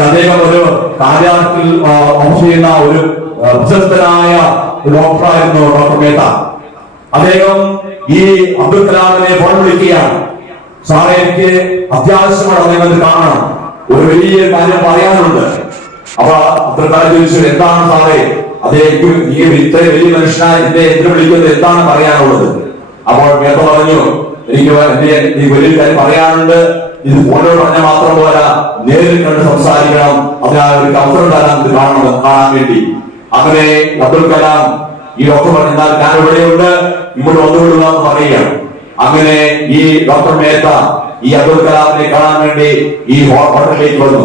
അദ്ദേഹം ഒരു കാര്യത്തിൽ ചെയ്യുന്ന ഒരു പ്രശസ്തനായ ഡോക്ടറായിരുന്നു ഡോക്ടർ മേത്ത. അദ്ദേഹം ഈ അബ്ദുൽ കലാമിനെ ഫോൺ വിളിക്കുകയാണ്. സാറേ, എനിക്ക് അത്യാവശ്യമാണ് അദ്ദേഹത്തെ കാണണം, ഒരു വലിയ കാര്യം പറയാനുണ്ട്. അപ്പൊ അബ്ദുൽ കലാം ചോദിച്ചു, എന്താണ് സാറേ? അദ്ദേഹം ഇത്രയും വലിയ മനുഷ്യനായി എന്തിനു വിളിക്കുന്നത്, എന്താണ് പറയാനുള്ളത്? അപ്പോൾ മേത്ത പറഞ്ഞു, എനിക്ക് വലിയ കാര്യം പറയാനുണ്ട്. ഇത് ഫോണിലൂടെ പറഞ്ഞാൽ മാത്രം പോരാ, നേരിൽ കണ്ട് സംസാരിക്കണം. അതിനാൽ ഒരു അവസരം തരാൻ ഇത് കാണാൻ വേണ്ടി. അങ്ങനെ അബ്ദുൽ കലാം ഈ ഡോക്ടർ പറഞ്ഞാൽ ഞാൻ ഇവിടെയുണ്ട്, ഇവിടെ വന്നുകൊള്ളുക എന്ന് പറയുകയാണ്. അങ്ങനെ ഈ ഡോക്ടർ മേത്ത ഈ അബ്ദുൽ കലാമിനെ കാണാൻ വേണ്ടി ഈ ഹോട്ടലിലേക്ക് വന്നു.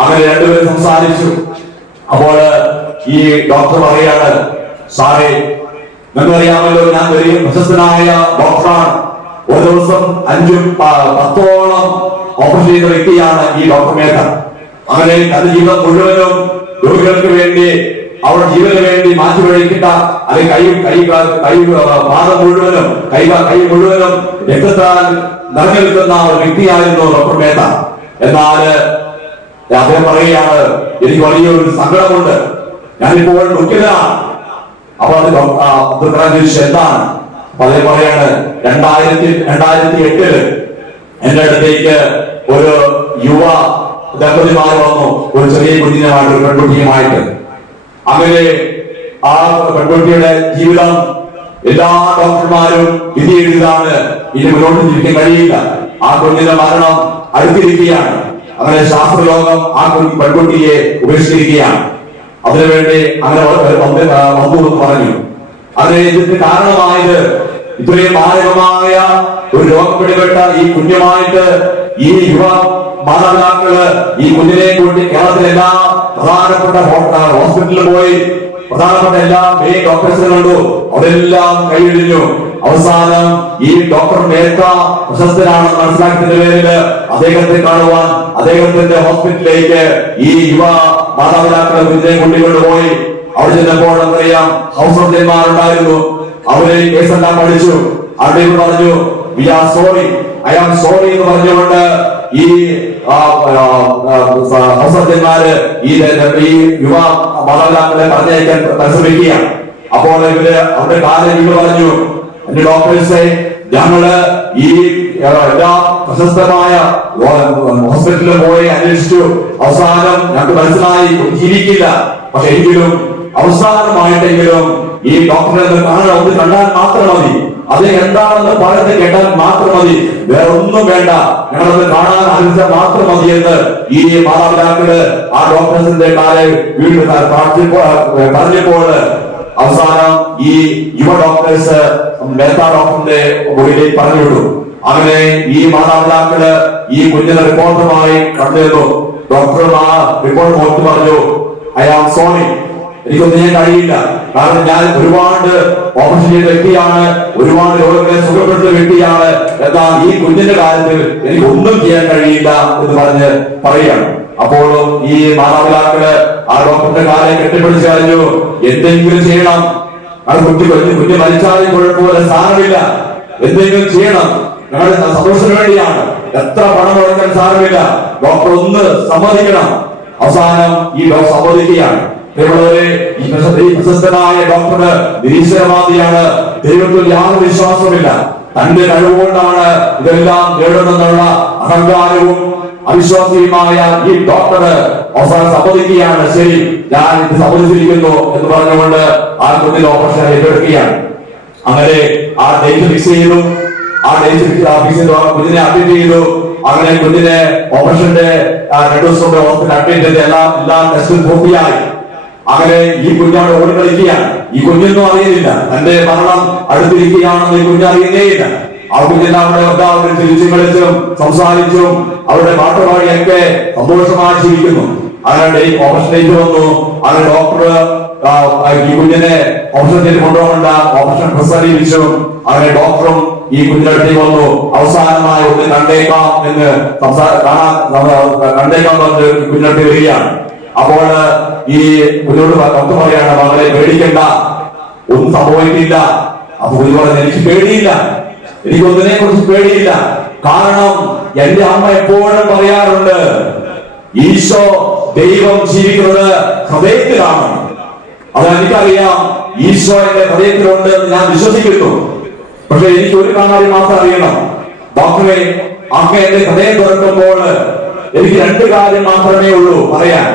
അങ്ങനെ രണ്ടുപേരും സംസാരിച്ചു. അപ്പോൾ ഈ ഡോക്ടർ പറയാണ്, സാറേ, നിങ്ങൾക്കറിയാമല്ലോ, ഞാൻ വലിയ പ്രശസ്തനായ ഡോക്ടറാണ്. ഒരു ദിവസം 5-10ഓളം ഓപ്പറേഷൻ ചെയ്ത വ്യക്തിയാണ് ഈ ഡോക്ടർ മേത്ത. അങ്ങനെ തന്റെ ജീവിതം മുഴുവനും രോഗികൾക്ക് വേണ്ടി, അവരുടെ ജീവന് വേണ്ടി മാറ്റി വഴിക്കിട്ട അല്ലെങ്കിൽ പാദം മുഴുവനും കൈ മുഴുവനും രക്തത്താൽ നിറഞ്ഞു നിൽക്കുന്ന ഒരു വ്യക്തിയായിരുന്നു ഡോക്ടർ മേത്ത. എന്നാൽ അദ്ദേഹം പറയുകയാണ്, എനിക്ക് വലിയൊരു സങ്കടമുണ്ട്, ഞാനിപ്പോൾ ദുഃഖിതനാണ്. അപ്പൊ അത് അബ്ദുൽ കലാം ചോദിച്ചു, എന്താണ്? അപ്പൊ അദ്ദേഹം പറയാണ്, 2008 എന്റെ അടുത്തേക്ക് ഒരു യുവ ദമ്പതിമാർ വന്നു, ഒരു ചെറിയ കുഞ്ഞിനുമായിട്ട്, ഒരു പെൺകുട്ടിയുമായിട്ട്. അങ്ങനെ ആ പെൺകുട്ടിയുടെ ജീവിതം എല്ലാ ഡോക്ടർമാരും വിധി എഴുതിയതാണ്, ഇനി മുന്നോട്ട് ജീവിക്കാൻ കഴിയില്ല, ആ കുഞ്ഞിന്റെ മരണം അടുത്തിരിക്കുകയാണ്. അങ്ങനെ ശാസ്ത്രലോകം ആ പെൺകുട്ടിയെ ഉപേക്ഷിച്ചിരിക്കുകയാണ്. അതിനുവേണ്ടി അങ്ങനെ വന്നു പറഞ്ഞു. അതിന് ഇതിന് കാരണമായത് ഇത്രയും മാരകമായ ഒരു രോഗം പിടിപെട്ട ഈ കുഞ്ഞുമായിട്ട് ഈ യുവ മാതാപിതാക്കള് ഈ കുഞ്ഞിനെ കൂട്ടി കേരളത്തിലെല്ലാ പ്രധാനപ്പെട്ട ഹോസ്പിറ്റലിൽ പോയി പ്രധാനപ്പെട്ട എല്ലാ മെയിൻ ഡോക്ടേഴ്സിനെ കണ്ടു. അതെല്ലാം കൈയിടിഞ്ഞു. അവസാനം ഈ ഡോക്ടർ മേത്ത പ്രശസ്തനാണെന്ന് മനസ്സിലാക്കിയതിന്റെ പേരില് അദ്ദേഹത്തെ കാണുവാൻ അദ്ദേഹത്തിന്റെ ഹോസ്പിറ്റലിലേക്ക് ഈ യുവ മാതാപിതാക്കളെ കുഞ്ഞിനെ കൂട്ടിക്കൊണ്ടുപോയി. അവിടെ ചെന്നപ്പോൾ നമുക്കറിയാം, ഹൗസ് സർജന്മാരുണ്ടായിരുന്നു. അവര് കേസെല്ലാം പഠിച്ചു. അവിടെ പറഞ്ഞു, we are sorry, I am sorry എന്ന് പറഞ്ഞുകൊണ്ട് ഈ ഹൗസ് സർജന്മാര് ഈ യുവ മാതാപിതാക്കളെ പറഞ്ഞയക്കാൻ പരിശ്രമിക്കുകയാണ്. അപ്പോൾ ഇവര് അവരുടെ കാര്യം പറഞ്ഞു, എന്റെ ഡോക്ടേഴ്സെ, ഞങ്ങള് ഈ എല്ലാ പ്രശസ്തമായ ഹോസ്പിറ്റലിൽ പോയി അന്വേഷിച്ചു. അവസാനം ഞങ്ങൾക്ക് മനസ്സിലായി ജീവിക്കില്ല. പക്ഷെ എങ്കിലും അവസാനമായിട്ടെങ്കിലും ഈ ഡോക്ടറെ ഒന്ന് കണ്ടാൽ മാത്രം മതി, അത് എന്താണെന്ന് പറയുന്നത് കേട്ടാൽ മാത്രം മതി, വേറെ ഒന്നും വേണ്ട, ഞങ്ങളത് കാണാൻ ആഗ്രഹിച്ചാൽ മാത്രം മതി എന്ന് ഈ മാതാപിതാക്കള് ആ ഡോക്ടേഴ്സിന്റെ കാലെ വീണ്ടും പറഞ്ഞപ്പോൾ അവസാനം ഈ യുവ ഡോക്ടേഴ്സ് മേത്ത ഡോക്ടറിന്റെ മുറിയിലേക്ക് പറഞ്ഞു വിട്ടു. അങ്ങനെ ഈ മാതാപിതാക്കള് ഈ കുഞ്ഞിന്റെ റിപ്പോർട്ടുമായി കണ്ടിരുന്നു. ഡോക്ടറും ആ റിപ്പോർട്ട് നോക്കി പറഞ്ഞു, ഐ ആം സോറി, എനിക്കൊന്നും ചെയ്യാൻ കഴിയില്ല, കാരണം ഞാൻ ഒരുപാട് ഓപ്പറേഷൻ ചെയ്ത വ്യക്തിയാണ്, ഒരുപാട് രോഗങ്ങളെ സുഖപ്പെടുത്തിയ വ്യക്തിയാണ്, എന്നാൽ ഈ കുഞ്ഞിന്റെ കാര്യത്തിൽ എനിക്ക് ഒന്നും ചെയ്യാൻ കഴിയില്ല എന്ന് പറഞ്ഞ് പറയുകയാണ്. അപ്പോഴും ഈ മാതാപിതാക്കള് ആ ഡോക്ടറുടെ കാലെ കെട്ടിപ്പിടിച്ച് കളഞ്ഞു. എന്തെങ്കിലും ചെയ്യണം, അത് കുഞ്ഞ് മരിച്ചാലും കുഴപ്പമില്ല, സാരമില്ല, എന്തെങ്കിലും ചെയ്യണം, ഞങ്ങളുടെ സന്തോഷത്തിന് വേണ്ടിയാണ്, എത്ര പണം മുടക്കാൻ സാരമില്ല, ഡോക്ടർ ഒന്ന് സമ്മതിക്കണം. അവസാനം ഈ ഡോക്ടർ സമ്മതിക്കുകയാണ്. ഈ പ്രശസ്തനായ ഡോക്ടർ നിരീശ്വരവാദിയാണ്, ദൈവത്തിൽ യാതൊരു വിശ്വാസമില്ല, തന്റെ കഴിവുകൊണ്ടാണ് ഇതെല്ലാം നേടുന്നെന്നുള്ള അഹങ്കാരവും അവിശ്വാസിയുമായ ഈ ഡോക്ടർ അവസാനം സമ്മതിക്കുകയാണ്. ശരി, ഞാൻ ഇത് സമ്മതിച്ചിരിക്കുന്നു എന്ന് പറഞ്ഞുകൊണ്ട് ആ കുഞ്ഞിന്റെ ഓപ്പറേഷൻ ഏറ്റെടുക്കുകയാണ്. അങ്ങനെ ആ ഡേറ്റ് ഫിക്സ് ചെയ്തു. ആ ഡേറ്റ് ഫിക്സ് ചെയ്തു, കുഞ്ഞിനെ അഡ്മിറ്റ് ചെയ്തു. അങ്ങനെ കുഞ്ഞിനെ ഓപ്പറേഷന്റെ 2 ദിവസം കൊണ്ട് ഹോസ്പിറ്റൽ അഡ്മിറ്റ് ചെയ്ത് എല്ലാ ടെസ്റ്റും പൂർത്തിയായി. അങ്ങനെ ഈ കുഞ്ഞവിടെ ഓടിക്കളിക്കുകയാണ്. ഈ കുഞ്ഞൊന്നും അറിയുന്നില്ല, തന്റെ മരണം അടുത്തിരിക്കുകയാണെന്ന് ഈ കുഞ്ഞ് അറിയുന്നേയില്ല. ആ കുഞ്ഞെല്ലാം അവിടെ എല്ലാവരും തിരിച്ചു കളിച്ചും സംസാരിച്ചും അവരുടെ പാട്ടുപാടിയൊക്കെ സന്തോഷമായി ജീവിക്കുന്നു. അങ്ങനെ ഈ ഓപ്പറേഷൻ ഡേറ്റ് വന്നു. അങ്ങനെ ഡോക്ടർ ഈ കുഞ്ഞിനെ ഓപ്പറേഷൻ ചെയ്ത് കൊണ്ടുപോകേണ്ട ഓപ്പറേഷൻ പ്രസാരിപ്പിച്ചു. അങ്ങനെ ഡോക്ടറും ഈ കുഞ്ഞിന്റെ അടുത്തേക്ക് വന്നു. അവസാനമായി ഒന്ന് കണ്ടേക്കാം എന്ന് കണ്ടേക്കാം പറഞ്ഞ് കുഞ്ഞിനടുത്ത് വരികയാണ്. അപ്പോൾ ഈ കുഞ്ഞോട് ഡോക്ടർ പറയാണ്, മകളെ പേടിക്കണ്ട, ഒന്നും സംഭവിക്കില്ല. അപ്പൊ കുഞ്ഞു പറഞ്ഞത്, എനിക്ക് പേടിയില്ല, എനിക്കൊന്നിനെ കുറിച്ച് പേടിയില്ല. കാരണം എന്റെ അമ്മ എപ്പോഴും പറയാറുണ്ട്, ഈശോ ദൈവം ജീവിക്കുന്നത് ഹൃദയത്തിലാണ്. അത് എനിക്കറിയാം, ഈശോ എന്റെ ഹൃദയത്തിലുണ്ട് എന്ന് ഞാൻ വിശ്വസിക്കുന്നു. പക്ഷെ എനിക്ക് ഒരു കാര്യം മാത്രം അറിയണം, ഡോക്ടറെ, അങ്ങ് എന്റെ ഹൃദയം തുറക്കുമ്പോൾ എനിക്ക് 2 കാര്യം മാത്രമേ ഉള്ളൂ പറയാൻ.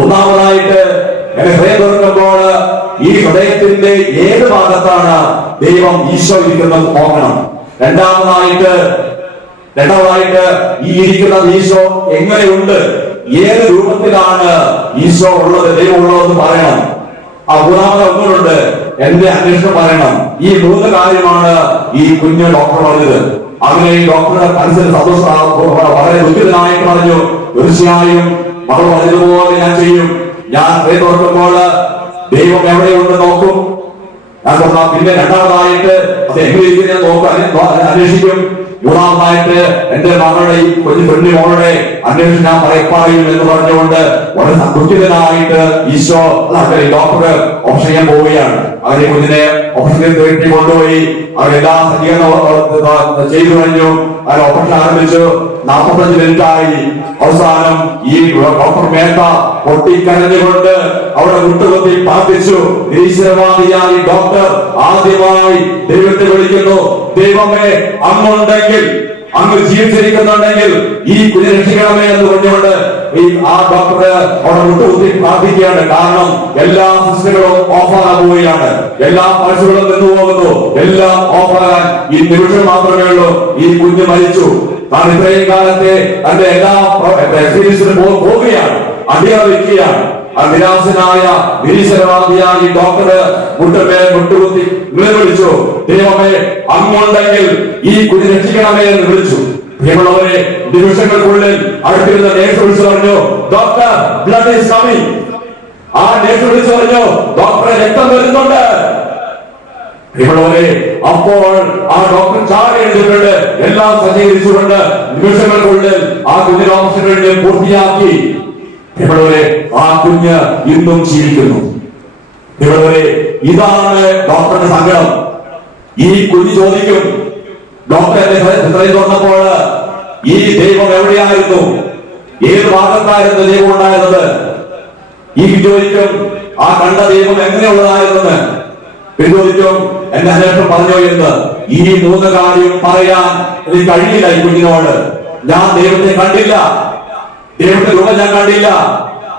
ഒന്നാമതായിട്ട്, എന്റെ ഹൃദയം തുറക്കുമ്പോൾ ഈ ഹൃദയത്തിന്റെ ഏത് ഭാഗത്താണ് ദൈവം ഈശോ ഇരിക്കുന്നത് നോക്കണം. രണ്ടാമതായിട്ട് ഈ ഇരിക്കുന്ന ഈശോ എങ്ങനെയുണ്ട്, ഏത് രൂപത്തിലാണ് ഈശോ ഉള്ളത്, ദൈവം ഉള്ളതെന്ന് പറയണം. ആ മൂന്നാമത് ഒന്നുണ്ട്, എന്റെ അന്വേഷണം പറയണം. ഈ 3 കാര്യമാണ് ഈ കുഞ്ഞ് ഡോക്ടർ പറഞ്ഞത്. അങ്ങനെ ഈ ഡോക്ടറെ അനുസരിച്ച് വളരെ ദുഃഖിതനായിട്ട് പറഞ്ഞു, തീർച്ചയായും മകൾ പറഞ്ഞതുപോലെ ഞാൻ ചെയ്യും. ഞാൻ ഹൃദയം തുറക്കുമ്പോൾ ദൈവം എവിടെയുണ്ട് നോക്കും. ഞാൻ പറഞ്ഞ പിന്നെ രണ്ടാമതായിട്ട് അത് എങ്ങനെ നോക്കാൻ അന്വേഷിക്കും. മൂന്നാമതായിട്ട് എന്റെ മകളുടെ ഈ കൊച്ചു പെണ്ണി മോളുടെ അന്വേഷണം ഞാൻ പറയും എന്ന് പറഞ്ഞുകൊണ്ട് വളരെ സന്തുഷ്ടനായിട്ട് ഈശോ ഡോക്ടർ ഓപ്പറേഷൻ ചെയ്യാൻ പോവുകയാണ്. അവരെ കുഞ്ഞിനെ ഓപ്പറേഷൻ കൊണ്ടുപോയി അവരെല്ലാം സജ്ജീകരണം ചെയ്തു കഴിഞ്ഞു. അവർ ഓപ്പറേഷൻ ആരംഭിച്ചു. 45 മിനിറ്റായി. അവസാനം ഈ ഡോക്ടർ മേത്ത പൊട്ടിക്കരഞ്ഞുകൊണ്ട് അവിടെ മുട്ടുകുത്തി പ്രാർത്ഥിച്ചു. നിരീശ്വരവാദിയായി ഡോക്ടർ ആദ്യമായി ദൈവത്തെ വിളിക്കുന്നു, ദൈവമേ, അങ്ങുണ്ടെങ്കിൽ, അങ്ങ് ജീവിച്ചിരിക്കുന്നുണ്ടെങ്കിൽ ഈ കുഞ്ഞിനെ രക്ഷിക്കണമേ എന്ന് പറഞ്ഞുകൊണ്ട് ആ ഡോക്ടർ അവിടെ മുട്ടുകുത്തി പ്രാർത്ഥിക്കുകയാണ്. കാരണം എല്ലാ സിസ്റ്റങ്ങളും ഓഫാകാൻ പോവുകയാണ്, എല്ലാ പൾസുകളും നിന്നു പോകുന്നു, എല്ലാം ഓഫാകാൻ ഈ നിമിഷം മാത്രമേ ഉള്ളൂ. ഈ കുഞ്ഞ് മരിച്ചു. താൻ ഇത്രയും കാലത്തെ തന്റെ എല്ലാ സീരീസിനും പോവുകയാണ്, അടിയറവിക്കുകയാണ്. ആ നിരാശനായ നിരീശ്വരവാദിയായ ഈ ഡോക്ടർ മുട്ടുകുത്തി വിളിച്ചു, ദൈവമേ, അങ്ങുണ്ടെങ്കിൽ ഈ കുഞ്ഞ് രക്ഷിക്കണമേ എന്ന് വിളിച്ചു. പ്രിയമുള്ളവരെ, നിമിഷങ്ങൾക്കുള്ളിൽ അടുത്തിരുന്ന നേഴ്സ് വിളിച്ചു പറഞ്ഞു, ഡോക്ടർ, ബ്ലഡ് ഈസ് കമ്മിങ്. ആ നേഴ്സ് വിളിച്ചു പറഞ്ഞു, ഡോക്ടറെ, രക്തം വരുന്നുണ്ട്. പ്രിയമുള്ളവരെ, അപ്പോൾ ആ ഡോക്ടർ ചാടി എഴുതിക്കൊണ്ട് എല്ലാം സജ്ജീകരിച്ചുകൊണ്ട് നിമിഷങ്ങൾക്കുള്ളിൽ ആ കുഞ്ഞിന്റെ ഓപ്പറേഷൻ കഴിഞ്ഞ് പൂർത്തിയാക്കി. പ്രിയമുള്ളവരെ, ആ കുഞ്ഞ് ഇന്നും ജീവിക്കുന്നു. പ്രിയമുള്ളവരെ, ഇതാണ് ഡോക്ടറുടെ സങ്കടം. ഈ കുഞ്ഞ് ചോദിക്കും, ഡോക്ടറെ ഹൃദയം തുറന്നപ്പോൾ ഈ ദൈവം എവിടെയായിരുന്നു, ഏത് ഭാഗത്തായിരുന്നു ദൈവം ഉണ്ടായിരുന്നത്? ഈ ചോദിക്കും, ആ കണ്ട ദൈവം എങ്ങനെയുള്ളതായിരുന്നെന്ന് ചോദിക്കും. എന്റെ അന്വേഷണം പറഞ്ഞോ എന്ന്. ഈ 3 കാര്യം പറയാൻ എനിക്ക് കഴിയില്ല ഈ കുഞ്ഞിനോട്. ഞാൻ ദൈവത്തെ കണ്ടില്ല, ദൈവത്തിന്റെ രൂപം ഞാൻ കണ്ടില്ല,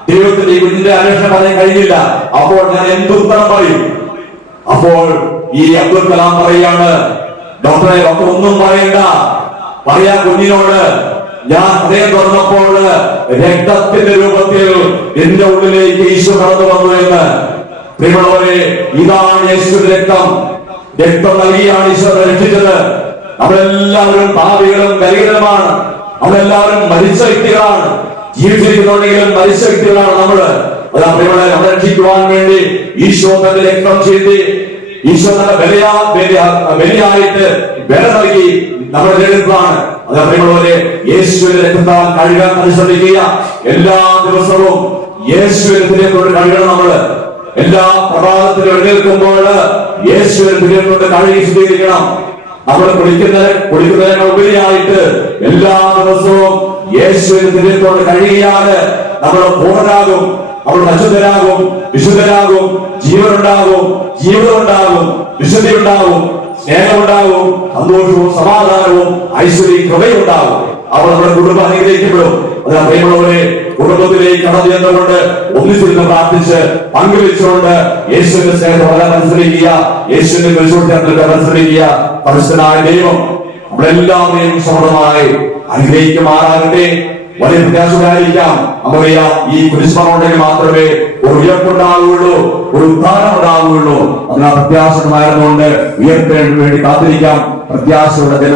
ദൈവത്തിന്റെ ഈ കുഞ്ഞിന്റെ അന്വേഷണം പറയാൻ കഴിഞ്ഞില്ല. അപ്പോൾ ഞാൻ എന്തുത്തരം പറയും? അപ്പോൾ ഈ അബ്ദുൽ കലാം പറയാണ്, ഡോക്ടറെ, ഡോക്ടർ ഒന്നും പറയണ്ട, പറയാ കുഞ്ഞിനോട്, ഞാൻ ഹൃദയം തുറന്നപ്പോൾ രക്തത്തിന്റെ രൂപത്തിൽ എന്റെ ഉള്ളിലേക്ക് ഈശോ കടന്നു വന്നു എന്ന്. പ്രിയമുള്ളവരെ, ഇതാണ് യേശുവിന്റെ രക്തം. രക്തം നൽകിയാണ് ഈശോ രക്ഷിച്ചത്. നമ്മളെല്ലാവരും പാപികളും ബലഹീനമാണ്, നമ്മളെല്ലാവരും മരിച്ച വ്യക്തികളാണ്. ജീവിച്ചിരിക്കുന്നുണ്ടെങ്കിലും മരിച്ച വ്യക്തികളാണ് നമ്മള്. അതാ പ്രിയമുള്ളവരെ, നമ്മളെ രക്ഷിക്കുവാൻ വേണ്ടി ഈശോ തന്റെ രക്തം ചെയ്ത്, ഈശോ തന്റെ ബലിയായിട്ട് വില നൽകി നമ്മളെ നേടുന്നതാണ്. അതേപോലെ യേശുവിന്റെ രക്തത്താൽ കഴുകാൻ പരിശ്രമിക്കുക. എല്ലാ ദിവസവും യേശുവിന്റെ തിരികൊണ്ട് കഴുകണം. നമ്മള് എല്ലാ പ്രഭാതത്തിലും എഴുന്നേൽക്കുമ്പോൾ യേശുവിന്റെ തിരികൊണ്ട് കഴുകി ശുദ്ധീകരിക്കണം. നമ്മൾ കുളിക്കുന്നതിനേക്കാൾ ഉപരിയായിട്ട് എല്ലാ ദിവസവും യേശുവിന്റെ തിരികൊണ്ട് കഴുകിയാല് നമ്മൾ പൂർണ്ണരാകും, നമ്മൾ അശുദ്ധരാകും, വിശുദ്ധരാകും, ജീവനുണ്ടാകും, ജീവിതമുണ്ടാകും, വിശുദ്ധി ഉണ്ടാകും, സ്നേഹമുണ്ടാകും, സന്തോഷവും സമാധാനവും ഐശ്വര്യവും കൃപയുണ്ടാകും. അവർ നമ്മുടെ കുടുംബം അനുഗ്രഹിക്കപ്പെടും. അത് പ്രിയമുള്ളവരെ, കുടുംബത്തിലേക്ക് കടന്നു ചെന്നുകൊണ്ട് ഒന്നിച്ചിരുന്ന് പ്രാർത്ഥിച്ച് പങ്കുവെച്ചുകൊണ്ട് യേശുവിന്റെ സ്നേഹം വളരെ മനസ്സിലിക്കുക, യേശുവിന്റെ വിശ്വാസത്തെ മനസ്സിലിക്കുക. പരിശുദ്ധനായ ദൈവം നമ്മളെല്ലാവരെയും സമൃദ്ധമായി അനുഗ്രഹിക്കുമാറാകട്ടെ. വലിയ പ്രത്യാശമായിരിക്കാം. നമുക്കറിയാം, ഈ കുരിശുമരണത്തിൽ മാത്രമേ ഒരു ഉയർപ്പുണ്ടാവുകയുള്ളൂ, ഒരു ഉദ്ധാനം ഉണ്ടാവുകയുള്ളൂ. അതിനാ പ്രത്യാശമായിരുന്നുകൊണ്ട് ഉയർത്തേണ്ടി വേണ്ടി കാത്തിരിക്കാം. പ്രത്യാശയുടെ ദിനം